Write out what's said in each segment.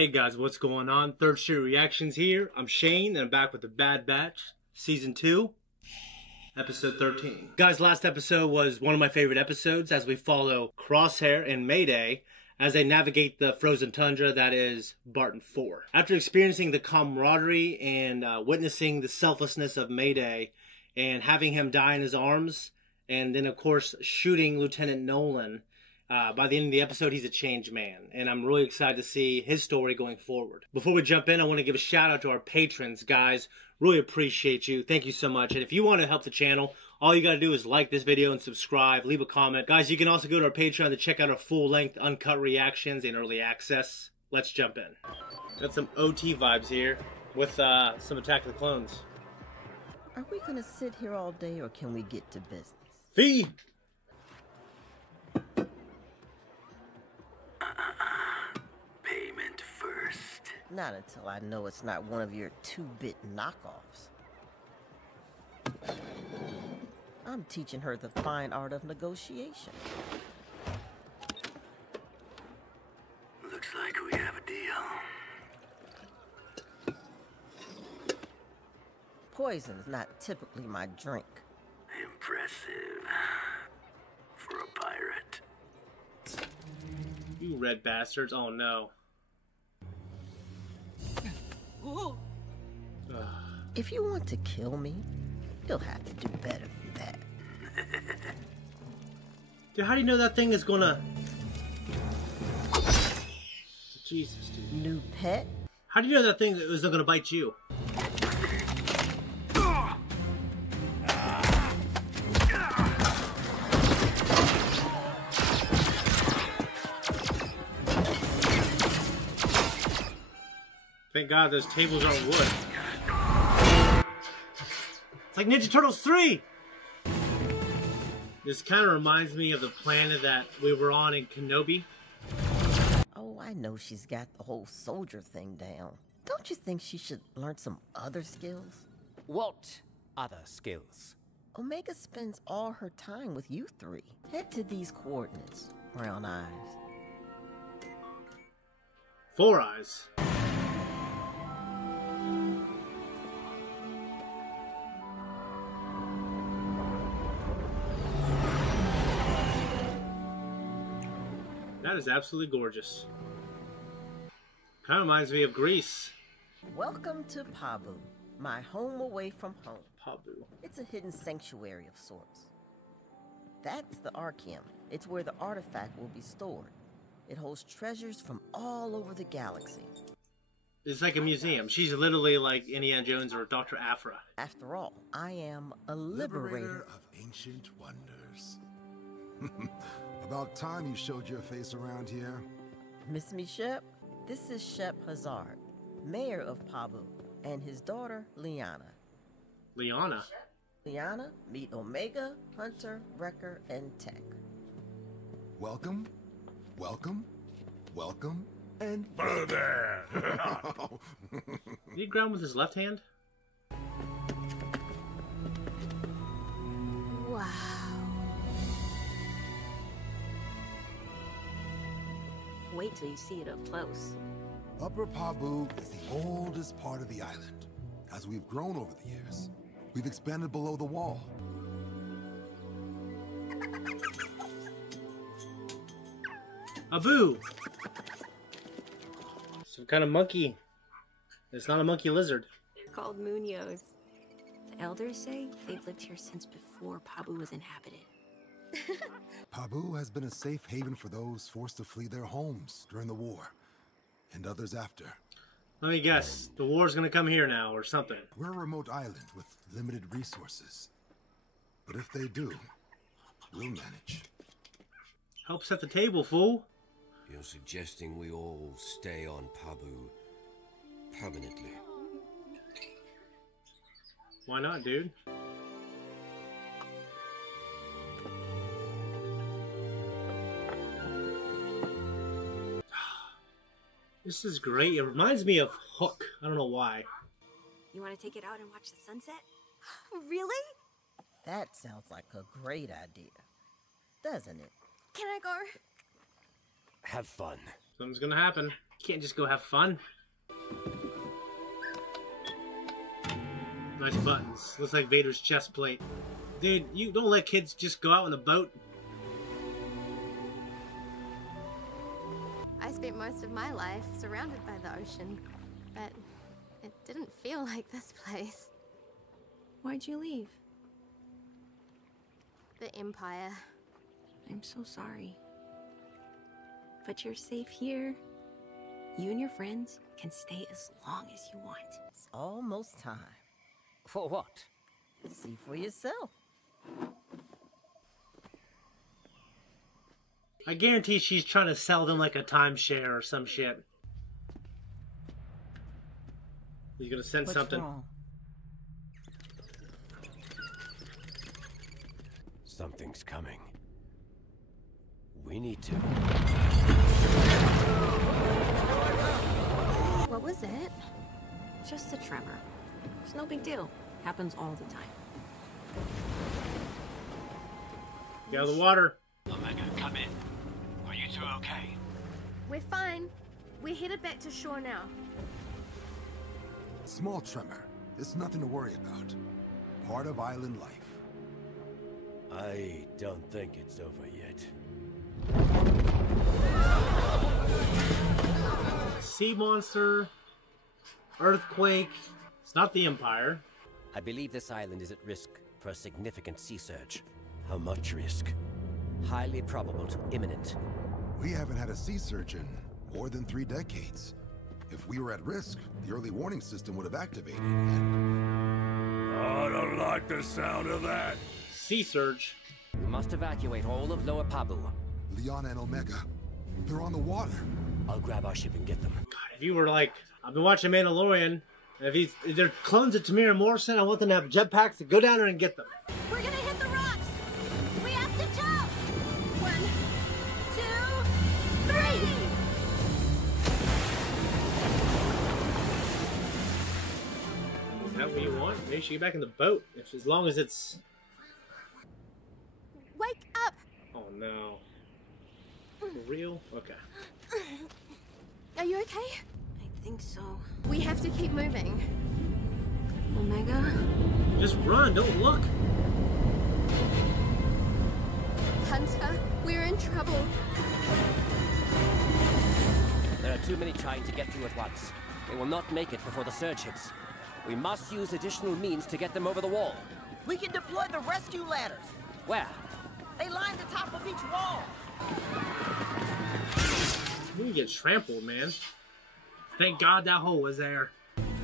Hey guys, what's going on? Third Street Reactions here. I'm Shane, and I'm back with the Bad Batch, Season 2, Episode 13. Guys, last episode was one of my favorite episodes as we follow Crosshair and Mayday as they navigate the frozen tundra that is Barton 4. After experiencing the camaraderie and witnessing the selflessness of Mayday and having him die in his arms, and then of course shooting Lieutenant Nolan, by the end of the episode, he's a changed man, and I'm really excited to see his story going forward. Before we jump in, I want to give a shout out to our patrons, guys. Really appreciate you. Thank you so much. And if you want to help the channel, all you got to do is like this video and subscribe, leave a comment. Guys, you can also go to our Patreon to check out our full-length uncut reactions and early access. Let's jump in. Got some OT vibes here with some Attack of the Clones. Are we going to sit here all day, or can we get to business? Fee! Payment first. Not until I know it's not one of your 2-bit knockoffs. I'm teaching her the fine art of negotiation. Looks like we have a deal. Poison is not typically my drink. Impressive. For a pirate. You red bastards. Oh no. If you want to kill me, you'll have to do better than that. Dude, how do you know that thing is gonna... Jesus, dude. New pet? How do you know that thing isn't gonna bite you? Thank God those tables aren't wood. It's like Ninja Turtles 3! This kind of reminds me of the planet that we were on in Kenobi. Oh, I know she's got the whole soldier thing down. Don't you think she should learn some other skills? What other skills? Omega spends all her time with you three. Head to these coordinates, Brown Eyes. 4 Eyes. That is absolutely gorgeous. Kind of reminds me of Greece. Welcome to Pabu, my home away from home. Pabu. It's a hidden sanctuary of sorts. That's the Archeum. It's where the artifact will be stored. It holds treasures from all over the galaxy. It's like a museum. She's literally like Indiana Jones or Dr. Aphra. After all, I am a liberator of ancient wonders. About time you showed your face around here. Miss me, Shep? This is Shep Hazard, mayor of Pabu, and his daughter, Liana. Liana? Liana, meet Omega, Hunter, Wrecker, and Tech. Welcome, welcome, welcome, and... Hello there! Did he ground with his left hand? Wow. Wait till you see it up close. Upper Pabu is the oldest part of the island. As we've grown over the years, we've expanded below the wall. Abu! Some kind of monkey. It's not a monkey lizard. They're called Muños. The elders say they've lived here since before Pabu was inhabited. Pabu has been a safe haven for those forced to flee their homes during the war, and others after. Let me guess, the war's gonna come here now, or something. We're a remote island with limited resources. But if they do, we'll manage. Help set the table, fool. You're suggesting we all stay on Pabu permanently? Why not, dude? This is great. It reminds me of Hook. I don't know why. You want to take it out and watch the sunset? Really? That sounds like a great idea, doesn't it? Can I go? Have fun. Something's gonna happen. can't just go have fun. Nice buttons. Looks like Vader's chest plate. Dude, you don't let kids just go out on the boat. I spent most of my life surrounded by the ocean, but it didn't feel like this place. Why'd you leave? The Empire. I'm so sorry. But you're safe here. You and your friends can stay as long as you want. It's almost time. For what? See for yourself. I guarantee she's trying to sell them like a timeshare or some shit. He's gonna send What's something. wrong? Something's coming. We need to. What was it? Just a tremor. It's no big deal. Happens all the time. Get out of the water. Omega, come in. Are you two okay? We're fine. We're headed back to shore now. Small tremor. It's nothing to worry about. Part of island life. I don't think it's over yet. Sea monster. Earthquake. It's not the Empire. I believe this island is at risk for a significant sea surge. How much risk? Highly probable to imminent. We haven't had a sea surge in more than 3 decades. If we were at risk, the early warning system would have activated. I don't like the sound of that. Sea surge. We must evacuate all of Lower Pabu. Liana and Omega, they're on the water. I'll grab our ship and get them. God, if you were like, I've been watching Mandalorian. If they're clones of Tamira Morrison, I want them to have jetpacks to go down there and get them. We're gonna hit the rocks! We have to jump! 1, 2, 3! Is that what you want? Maybe you should get back in the boat. As long as it's... Wake up! Oh no. For real? Okay. Are you okay? I think so. We have to keep moving. Omega? Just run, don't look. Hunter, we're in trouble. There are too many trying to get through at once. They will not make it before the surge hits. We must use additional means to get them over the wall. We can deploy the rescue ladders. Where? They line the top of each wall. You can get trampled, man. Thank God that hole was there. This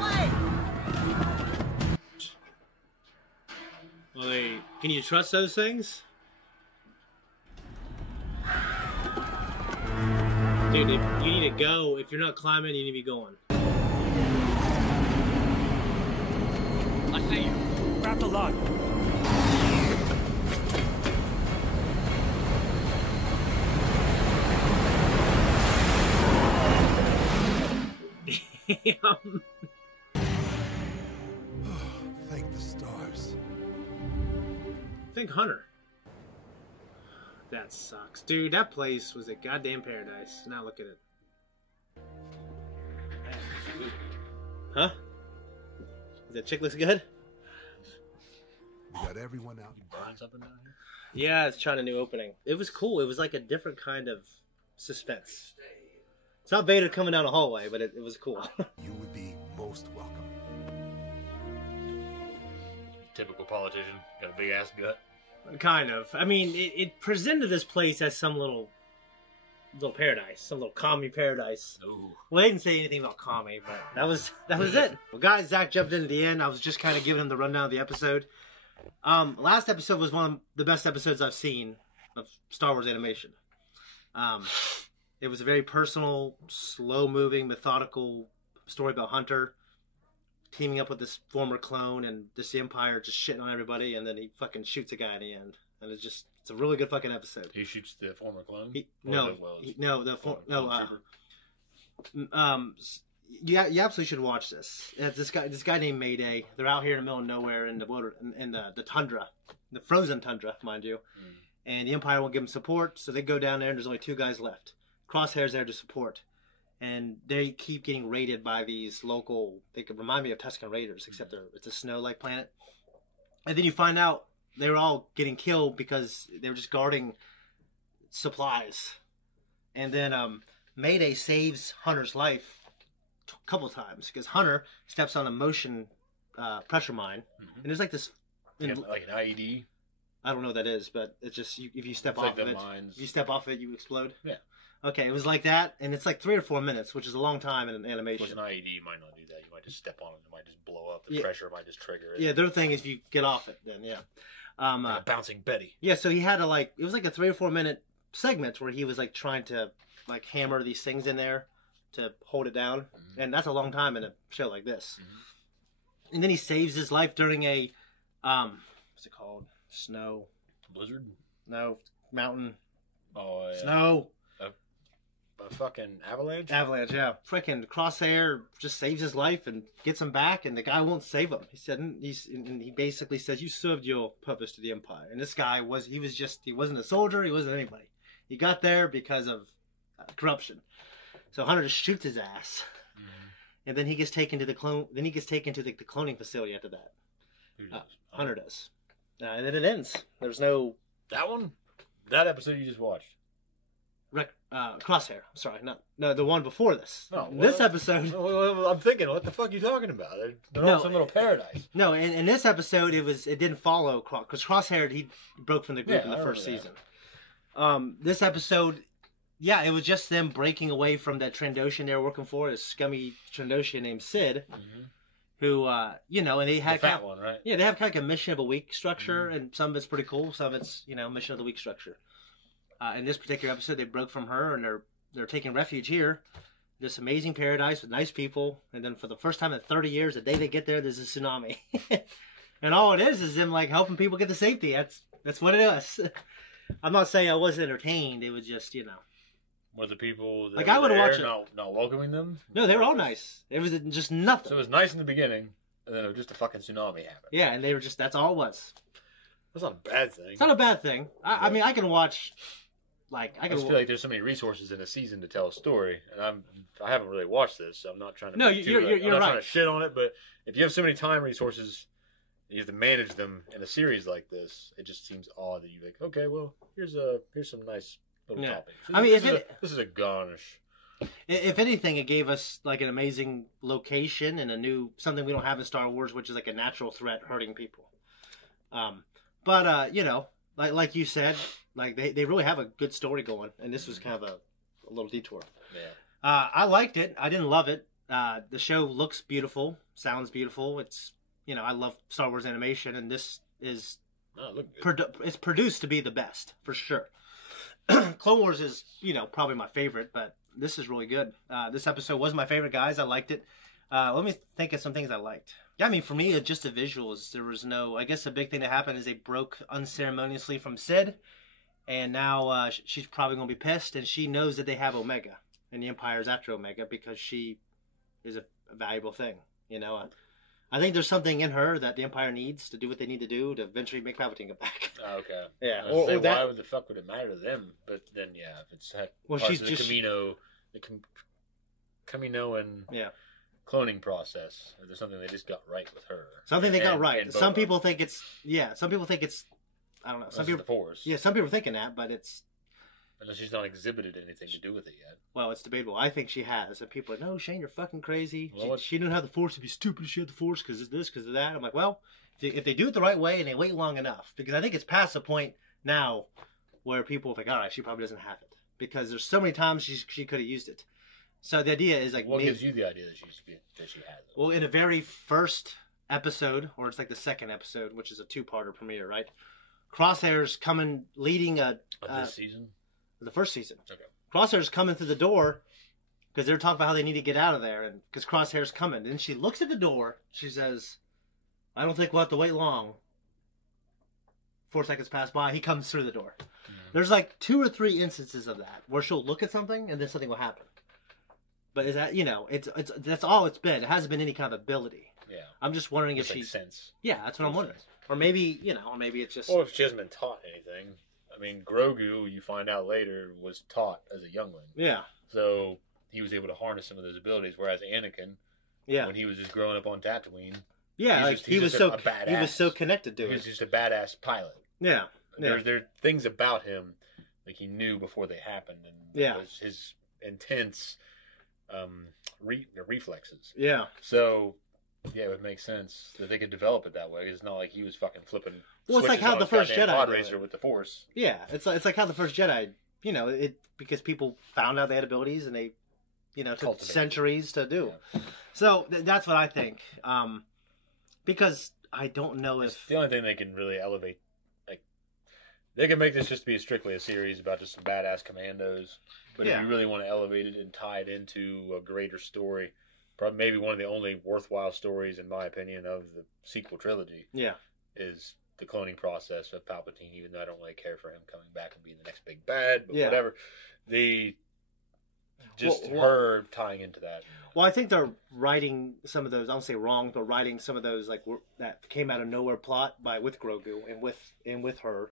way! Well, can you trust those things? Dude, if you need to go. If you're not climbing, you need to be going. I see you. Grab the line. Thank the stars. Think Hunter. That sucks. Dude, that place was a goddamn paradise. Now look at it. Huh? That chick looks good? We got everyone out. Find something down here? Yeah, it's trying a new opening. It was cool. It was like a different kind of suspense. It's not Vader coming down a hallway, but it was cool. You would be most welcome. Typical politician. Got a big ass gut. Kind of. I mean, it presented this place as some little paradise, some little commie paradise. Ooh. Well, they didn't say anything about commie, but that was it. Well, guys, Zach jumped in at the end. I was just kind of giving him the rundown of the episode. Last episode was one of the best episodes I've seen of Star Wars animation. It was a very personal, slow-moving, methodical story about Hunter teaming up with this former clone and this Empire just shitting on everybody, and then he fucking shoots a guy at the end. And it's a really good fucking episode. He shoots the former clone? You absolutely should watch this. It's this guy named Mayday. They're out here in the middle of nowhere in the tundra, the frozen tundra, mind you. And the Empire won't give them support, so they go down there, and there's only 2 guys left. Crosshair's there to support. And they keep getting raided by these local... They could remind me of Tusken Raiders, except it's a snow-like planet. And then you find out they were all getting killed because they were just guarding supplies. And then Mayday saves Hunter's life a couple times because Hunter steps on a motion pressure mine, and there's like this, like an IED. I don't know what that is, but it's just if you step off of it, if you step off it, you explode. Yeah. Okay, it was like that, and it's like 3 or 4 minutes, which is a long time in an animation. With an IED, you might not do that. You might just step on it. It might just blow up. The pressure might just trigger it. Yeah, their thing is if you get off it, then yeah. Like a bouncing Betty. Yeah, so he had to it was like a 3 or 4 minute segment where he was like trying to like hammer these things in there to hold it down, and that's a long time in a show like this. And then he saves his life during a what's it called? Snow blizzard? No, mountain. Oh, yeah. Snow. A fucking avalanche? Avalanche, yeah. Freaking Crosshair just saves his life and gets him back, and the guy won't save him. He said, and he basically says, "You served your purpose to the Empire." And this guy he wasn't a soldier, he wasn't anybody. He got there because of corruption. So Hunter just shoots his ass, and then he gets taken to the cloning facility after that. Who does? Hunter does, and then it ends. There's no that one. That episode you just watched. Crosshair. Sorry, no, the one before this. No, this episode. I'm thinking, what the fuck are you talking about? They're all some little paradise. No, in this episode, it didn't follow because Crosshair he broke from the group in the first season. This episode, it was just them breaking away from that Trandoshan they were working for, a scummy Trandoshan named Sid, who and they had the fat one, right? Yeah, they have kind of like a mission of a week structure, and some of it's pretty cool. Some of it's mission of the week structure. In this particular episode, they broke from her, and they're taking refuge here. This amazing paradise with nice people, and then for the first time in 30 years, the day they get there, there's a tsunami, and all it is them like helping people get to safety. That's what it is. I'm not saying I wasn't entertained. It was just Were the people that I would watch it not welcoming them? No, they were all nice. It was just nothing. So it was nice in the beginning, and then it was just a fucking tsunami happened. Yeah, and they were that's all it was. That's not a bad thing. It's not a bad thing. I mean, I can watch. I just feel like there's so many resources in a season to tell a story, and I haven't really watched this, so I'm not trying to. No, you're right. Trying to shit on it, but if you have so many time resources, you have to manage them in a series like this. It just seems odd that you're like, okay, well, here's some nice little toppings. This is a garnish. If anything, it gave us like an amazing location and something we don't have in Star Wars, which is like a natural threat hurting people. Like you said. Like, they really have a good story going, and this was kind of a little detour. Yeah. I liked it. I didn't love it. The show looks beautiful, sounds beautiful. It's, I love Star Wars animation, and this is it's produced to be the best, for sure. Clone Wars is, probably my favorite, but this is really good. This episode was my favorite, guys. I liked it. Let me think of some things I liked. Yeah, I mean, for me, just the visuals. There was I guess the big thing that happened is they broke unceremoniously from Sid. And now she's probably going to be pissed, and she knows that they have Omega, and the Empire's after Omega because she is a valuable thing. I think there's something in her that the Empire needs to do what they need to do to eventually make Palpatine get back. Oh, okay. Yeah. Why would the fuck would it matter to them? But then, if it's she's the Camino, Camino and cloning process, or there's something they just got right with her. Something they got right. Some people think it's. I don't know. Some people, the Force. Yeah, some people are thinking that, but it's. Unless she's not exhibited anything to do with it yet. Well, it's debatable. I think she has. And people are like, no, Shane, you're fucking crazy. Well, she didn't have the Force to be stupid. She had the Force because of this, because of that. I'm like, well, if they do it the right way and they wait long enough, because I think it's past the point now where people are like, all right, she probably doesn't have it. Because there's so many times she could have used it. So the idea is like... What gives you the idea that she had it? Well, in the very first episode, or it's like the second episode, which is a 2-parter premiere, right? Crosshair's leading this season? The first season. Okay. Crosshair's coming through the door because they're talking about how they need to get out of there, and because Crosshair's coming. Then she looks at the door. She says, "I don't think we'll have to wait long." 4 seconds pass by. He comes through the door. Mm-hmm. There's like 2 or 3 instances of that where she'll look at something and then something will happen. But is that it's that's all it's been. It hasn't been any kind of ability. Yeah. I'm just wondering if she sense. Yeah, that's what I'm wondering. Or maybe, or maybe it's just... Or if she hasn't been taught anything. I mean, Grogu, you find out later, was taught as a youngling. Yeah. So he was able to harness some of those abilities, whereas Anakin, when he was just growing up on Tatooine... Yeah, he was so connected to it. He was just a badass pilot. Yeah. There are things about him like he knew before they happened, and it was his intense reflexes. Yeah. So, it would make sense that they could develop it that way. It's not like he was fucking flipping. Well, it's like how the first Jedi pod racer with the Force. Yeah, it's like how the first Jedi. Because people found out they had abilities and they, took centuries to do. Yeah. So that's what I think. Because I don't know if the only thing they can really elevate, like, they can make this just be strictly a series about just some badass commandos. But if you really want to elevate it and tie it into a greater story, probably maybe one of the only worthwhile stories, in my opinion, of the sequel trilogy, is the cloning process of Palpatine. Even though I don't really care for him coming back and being the next big bad, but whatever. Her tying into that. Well, I think they're writing some of those. I don't say wrong, but writing some of those that came out of nowhere plot with Grogu and with her